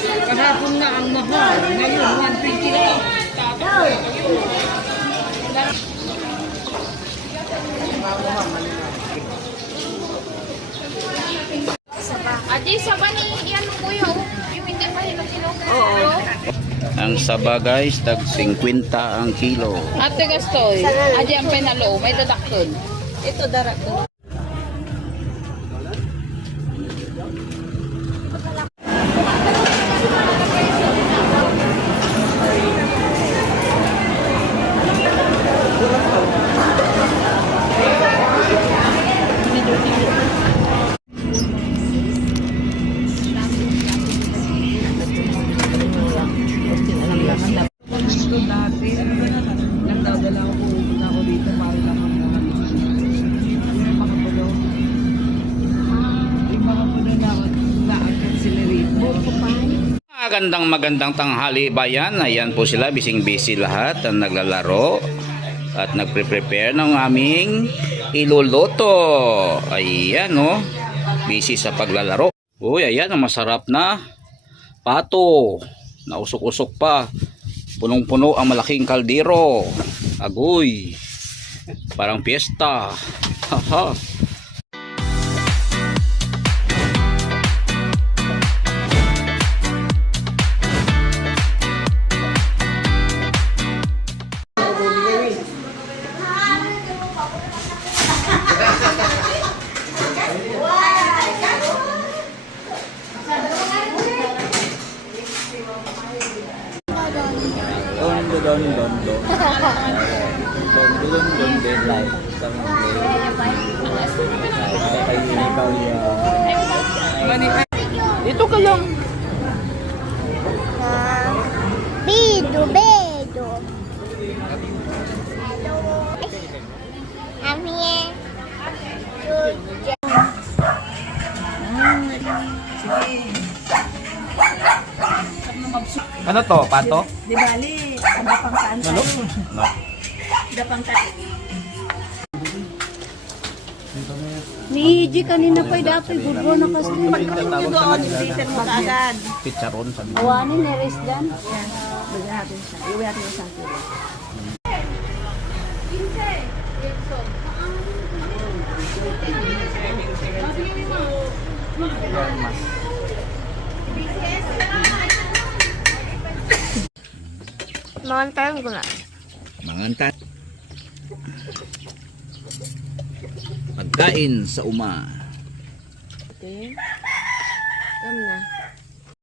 Kahapon na ang mahal. Ngayon, 120 lang. Adi, saba ni iyan mo kuya, oh. Yung hindi pa hilog-hilog. Oo. Ang saba guys, tag 50 ang kilo. Ate Gastoy, adi ang penalo, may dadakton. Ito, darak ko. Magandang tanghali bayan. Ayan po sila, bising busy lahat ang naglalaro at nagpre-prepare ng aming iluluto. Ayan oh, busy sa paglalaro. Uy, ayan ang masarap na pato. Nausok-usok pa. Punong-puno ang malaking kaldero. Agoy. Parang piyesta. Haha. Ito kayo. Bedo, bedo. Ami. Ano to, pato? Di bali, ada pang kaan. Ano? Ada pang kaan. Ni Iji kanina pa dapat gubo na kasi. Doon, bitin mo kaagad. Picharon sa Awanin na res dan. Yan. Bigyan natin siya. Iwi natin yung sangkilo. Mangantayan ko na. Mangantat. Pagkain sa uma. Okay. Alam na.